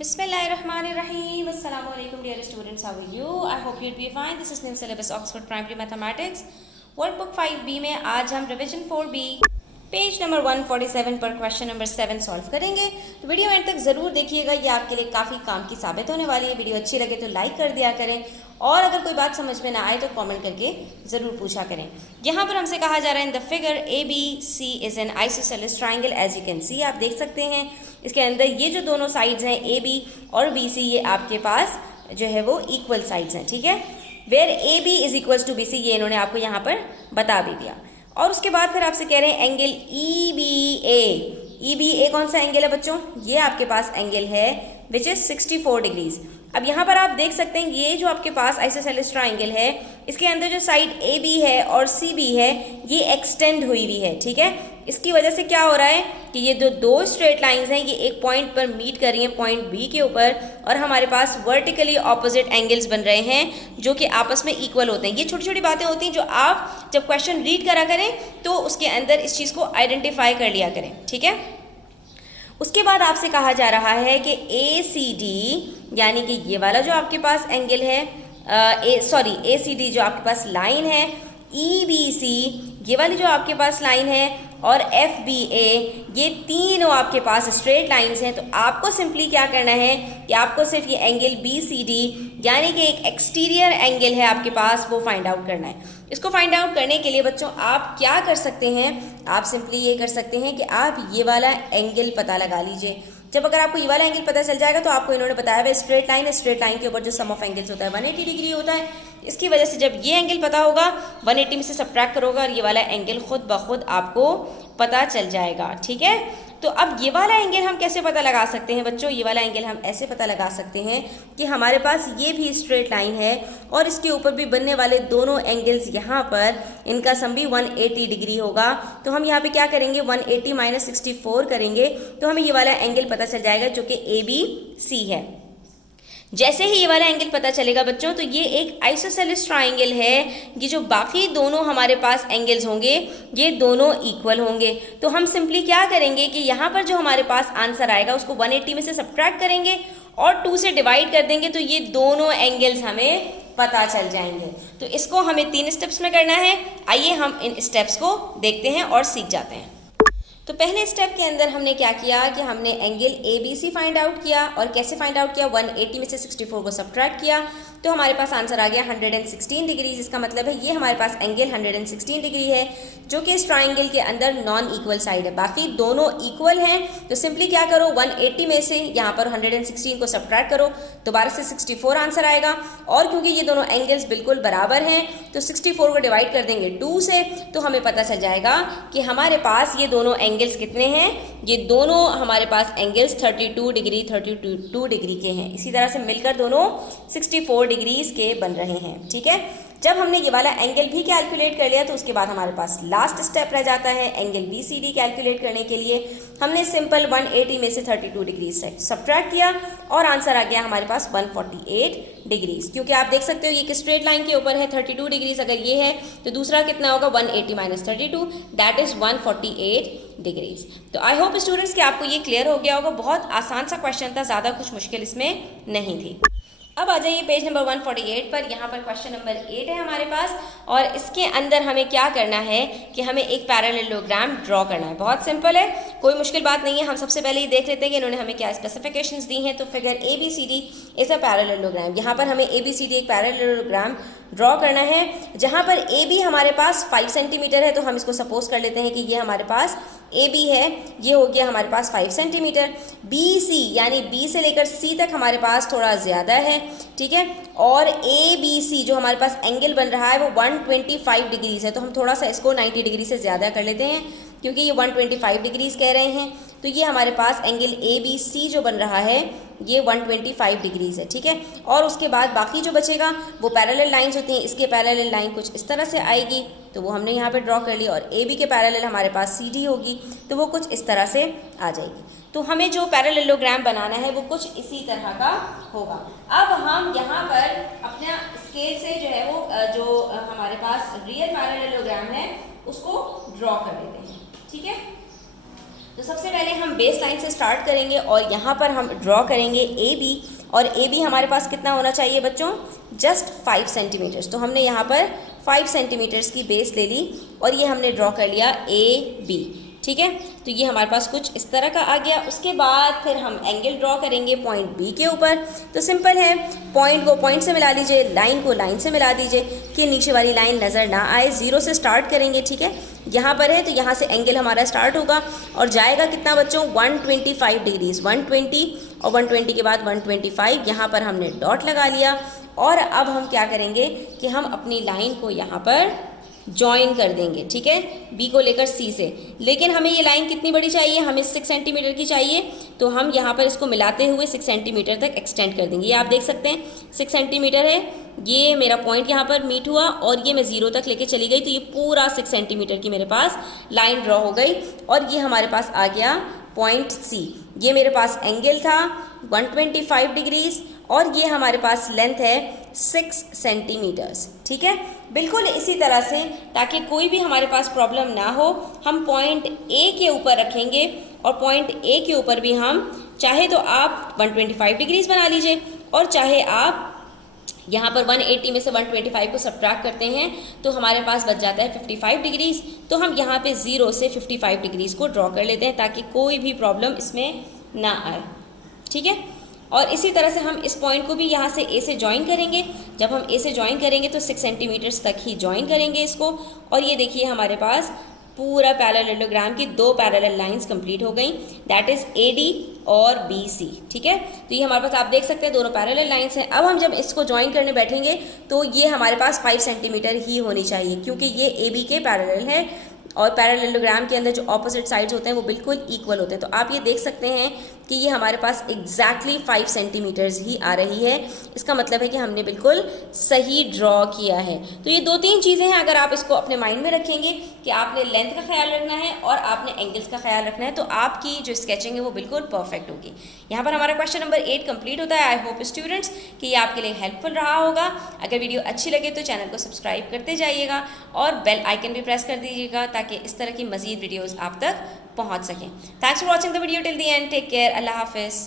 Bismillahirrahmanirrahim. Assalamu alaikum dear students. How are you? I hope you'll be fine. This is new syllabus Oxford Primary Mathematics. Workbook 5B में आज हम revision 4B page number 147 पर question number 7 solve करेंगे। तो video and तक ज़रूर देखिएगा, ये आपके लिए काफ़ी काम की साबित होने वाली है। वीडियो अच्छी लगे तो लाइक कर दिया करें और अगर कोई बात समझ में ना आए तो कमेंट करके ज़रूर पूछा करें। यहाँ पर हमसे कहा जा रहा है in the figure A B C is an isosceles triangle as you can see. आप देख सकते हैं इसके अंदर ये जो दोनों साइड्स हैं ए बी और बी सी, ये आपके पास जो है वो इक्वल साइड्स हैं, ठीक है। Where A B is equals to B C, ये इन्होंने आपको यहाँ पर बता भी दिया। और उसके बाद फिर आपसे कह रहे हैं एंगल ई बी ए कौन सा एंगल है बच्चों? ये आपके पास एंगल है विच इज 64 डिग्रीज। अब यहाँ पर आप देख सकते हैं ये जो आपके पास आइसोसेलेस ट्राइंगल है, इसके अंदर जो साइड ए बी है और सी बी है ये एक्सटेंड हुई हुई है, ठीक है। इसकी वजह से क्या हो रहा है कि ये जो दो स्ट्रेट लाइंस हैं ये एक पॉइंट पर मीट कर रही हैं, पॉइंट बी के ऊपर, और हमारे पास वर्टिकली ऑपोजिट एंगल्स बन रहे हैं जो कि आपस में इक्वल होते हैं। ये छोटी छोटी बातें होती हैं जो आप जब क्वेश्चन रीड करा करें तो उसके अंदर इस चीज़ को आइडेंटिफाई कर लिया करें, ठीक है। उसके बाद आपसे कहा जा रहा है कि ए सी डी, यानी कि ये वाला जो आपके पास एंगल है, ए सी डी जो आपके पास लाइन है, ई बी सी ये वाली जो आपके पास लाइन है, और एफ बी ए ये तीनों आपके पास स्ट्रेट लाइंस हैं। तो आपको सिंपली क्या करना है कि आपको सिर्फ ये एंगल बी सी डी यानी कि एक एक्सटीरियर एंगल है आपके पास, वो फाइंड आउट करना है। इसको फाइंड आउट करने के लिए बच्चों आप क्या कर सकते हैं, आप सिंपली ये कर सकते हैं कि आप ये वाला एंगल पता लगा लीजिए। जब अगर आपको ये वाला एंगल पता चल जाएगा तो आपको इन्होंने बताया हुआ स्ट्रेट लाइन है, स्ट्रेट लाइन के ऊपर जो सम ऑफ एंगल्स होता है 180 डिग्री होता है। इसकी वजह से जब ये एंगल पता होगा 180 में से सब्ट्रैक्ट करोगे और ये वाला एंगल खुद ब खुद आपको पता चल जाएगा, ठीक है। तो अब ये वाला एंगल हम कैसे पता लगा सकते हैं बच्चों? ये वाला एंगल हम ऐसे पता लगा सकते हैं कि हमारे पास ये भी स्ट्रेट लाइन है और इसके ऊपर भी बनने वाले दोनों एंगल्स यहाँ पर इनका सम भी 180 डिग्री होगा। तो हम यहाँ पे क्या करेंगे, 180 माइनस 64 करेंगे तो हमें ये वाला एंगल पता चल जाएगा जो कि ए बी सी है। जैसे ही ये वाला एंगल पता चलेगा बच्चों तो ये एक आइसोसेलेस ट्राइंगल है। ये जो बाकी दोनों हमारे पास एंगल्स होंगे ये दोनों इक्वल होंगे। तो हम सिंपली क्या करेंगे कि यहाँ पर जो हमारे पास आंसर आएगा उसको 180 में से सब्ट्रैक्ट करेंगे और 2 से डिवाइड कर देंगे तो ये दोनों एंगल्स हमें पता चल जाएंगे। तो इसको हमें 3 स्टेप्स में करना है। आइए हम इन स्टेप्स को देखते हैं और सीख जाते हैं। तो पहले स्टेप के अंदर हमने क्या किया कि हमने angle A B C find out किया। और कैसे फाइंड आउट किया? 180 में से 64 को सब्ट्रैक्ट किया तो हमारे पास आंसर आ गया 116 डिग्री। इसका मतलब है ये हमारे पास एंगल 116 डिग्री है जो कि इस ट्राइंगल के अंदर नॉन इक्वल साइड है, बाकी दोनों इक्वल हैं। तो सिंपली क्या करो, 180 में से यहाँ पर 116 को सब्ट्रैक्ट करो, दोबारा से 64 आंसर आएगा। और क्योंकि ये दोनों एंगल्स बिल्कुल बराबर हैं तो 64 को डिवाइड कर देंगे 2 से तो हमें पता चल जाएगा कि हमारे पास ये दोनों एंगल्स कितने हैं। ये दोनों हमारे पास एंगल्स 32 डिग्री 32 डिग्री के हैं। इसी तरह से मिलकर दोनों 64 डिग्रीज के बन रहे हैं, ठीक है। जब हमने ये वाला एंगल भी कैलकुलेट कर लिया तो उसके बाद हमारे पास लास्ट स्टेप रह जाता है angle B C D calculate करने के लिए। हमने सिंपल 180 में से 32 डिग्री सब्ट्रैक्ट किया और आंसर आ गया हमारे पास 148 डिग्रीज। क्योंकि आप देख सकते हो ये एक स्ट्रेट लाइन के ऊपर है 32 डिग्रीज, अगर ये है तो दूसरा कितना होगा 180 माइनस 32 दैट इज 148 डिग्रीज। तो आई होप स्टूडेंट्स कि आपको ये क्लियर हो गया होगा। बहुत आसान सा क्वेश्चन था, ज़्यादा कुछ मुश्किल इसमें नहीं थी। अब आ जाइए पेज नंबर 148 पर। यहाँ पर क्वेश्चन नंबर 8 है हमारे पास और इसके अंदर हमें क्या करना है कि हमें एक पैरेललोग्राम ड्रॉ करना है। बहुत सिंपल है, कोई मुश्किल बात नहीं है। हम सबसे पहले ये देख लेते हैं कि इन्होंने हमें क्या स्पेसिफिकेशंस दी हैं। तो figure A B C D is a parallelogram. यहाँ पर हमें ए बी सी डी एक पैरेललोग्राम ड्रॉ करना है जहाँ पर ए बी हमारे पास 5 सेंटीमीटर है। तो हम इसको सपोज कर लेते हैं कि ये हमारे पास ए बी है, ये हो गया हमारे पास 5 सेंटीमीटर। बी सी यानी बी से लेकर सी तक हमारे पास थोड़ा ज़्यादा है, ठीक है। और ए बी सी जो हमारे पास एंगल बन रहा है वो 125 डिग्रीज है। तो हम थोड़ा सा इसको 90 डिग्री से ज़्यादा कर लेते हैं क्योंकि ये 125 डिग्रीज कह रहे हैं। तो ये हमारे पास एंगल ए बी सी जो बन रहा है ये 125 डिग्रीज है, ठीक है। और उसके बाद बाकी जो बचेगा वो पैरेलल लाइंस होती हैं। इसके पैरेलल लाइन कुछ इस तरह से आएगी तो वो हमने यहाँ पे ड्रॉ कर ली, और ए बी के पैरेलल हमारे पास सी डी होगी तो वो कुछ इस तरह से आ जाएगी। तो हमें जो पैरेललोग्राम बनाना है वो कुछ इसी तरह का होगा। अब हम यहाँ पर अपना स्केल से जो है वो जो हमारे पास रियल पैरेललोग्राम है उसको ड्रॉ कर लेते हैं, ठीक है। तो सबसे पहले हम बेस लाइन से स्टार्ट करेंगे और यहाँ पर हम ड्रॉ करेंगे ए बी, और ए बी हमारे पास कितना होना चाहिए बच्चों, जस्ट 5 सेंटीमीटर्स। तो हमने यहाँ पर 5 सेंटीमीटर्स की बेस ले ली और ये हमने ड्रॉ कर लिया ए बी, ठीक है। तो ये हमारे पास कुछ इस तरह का आ गया। उसके बाद फिर हम एंगल ड्रॉ करेंगे पॉइंट बी के ऊपर। तो सिंपल है, पॉइंट को पॉइंट से मिला लीजिए, लाइन को लाइन से मिला दीजिए कि नीचे वाली लाइन नज़र ना आए। ज़ीरो से स्टार्ट करेंगे, ठीक है। यहाँ पर है तो यहाँ से एंगल हमारा स्टार्ट होगा और जाएगा कितना बच्चों, 125 डिग्रीज। 120 और 120 के बाद 125, यहाँ पर हमने डॉट लगा लिया। और अब हम क्या करेंगे कि हम अपनी लाइन को यहाँ पर ज्वाइन कर देंगे, ठीक है, बी को लेकर सी से। लेकिन हमें ये लाइन कितनी बड़ी चाहिए, हमें 6 सेंटीमीटर की चाहिए। तो हम यहाँ पर इसको मिलाते हुए 6 सेंटीमीटर तक एक्सटेंड कर देंगे। ये आप देख सकते हैं 6 सेंटीमीटर है, ये मेरा पॉइंट यहाँ पर मीट हुआ और ये मैं 0 तक लेके चली गई। तो ये पूरा 6 सेंटीमीटर की मेरे पास लाइन ड्रॉ हो गई और ये हमारे पास आ गया पॉइंट सी। ये मेरे पास एंगल था 125 डिग्रीज और ये हमारे पास लेंथ है 6 सेंटीमीटर्स, ठीक है। बिल्कुल इसी तरह से, ताकि कोई भी हमारे पास प्रॉब्लम ना हो, हम पॉइंट ए के ऊपर रखेंगे और पॉइंट ए के ऊपर भी हम चाहे तो आप 125 डिग्रीज बना लीजिए और चाहे आप यहाँ पर 180 में से 125 को सब्ट्रैक्ट करते हैं तो हमारे पास बच जाता है 55 डिग्रीज। तो हम यहाँ पे 0 से 55 डिग्रीज को ड्रॉ कर लेते हैं ताकि कोई भी प्रॉब्लम इसमें ना आए, ठीक है। और इसी तरह से हम इस पॉइंट को भी यहाँ से ए से ज्वाइन करेंगे। जब हम ए से ज्वाइन करेंगे तो 6 सेंटीमीटर्स तक ही ज्वाइन करेंगे इसको। और ये देखिए हमारे पास पूरा पैरेललोग्राम की 2 पैरेलल लाइंस कंप्लीट हो गई, दैट इज ए डी और बी सी, ठीक है। तो ये हमारे पास आप देख सकते हैं दोनों पैरेलल लाइंस हैं। अब हम जब इसको ज्वाइन करने बैठेंगे तो ये हमारे पास 5 सेंटीमीटर ही होनी चाहिए क्योंकि ये ए बी के पैरेलल है और पैरेललोग्राम के अंदर जो ऑपोजिट साइड्स होते हैं वो बिल्कुल इक्वल होते हैं। तो आप ये देख सकते हैं कि ये हमारे पास एग्जैक्टली 5 सेंटीमीटर्स ही आ रही है। इसका मतलब है कि हमने बिल्कुल सही ड्रॉ किया है। तो ये 2-3 चीज़ें हैं, अगर आप इसको अपने माइंड में रखेंगे कि आपने लेंथ का ख्याल रखना है और आपने एंगल्स का ख्याल रखना है, तो आपकी जो स्केचिंग है वो बिल्कुल परफेक्ट होगी। यहाँ पर हमारा क्वेश्चन नंबर 8 कंप्लीट होता है। आई होप स्टूडेंट्स कि ये आपके लिए हेल्पफुल रहा होगा। अगर वीडियो अच्छी लगे तो चैनल को सब्सक्राइब करते जाइएगा और बेल आइकन भी प्रेस कर दीजिएगा ताकि इस तरह की मजीद वीडियोज़ आप तक पहुँच सकें। Thanks for watching the video till the end. Take care. अल्लाह हाफिज़।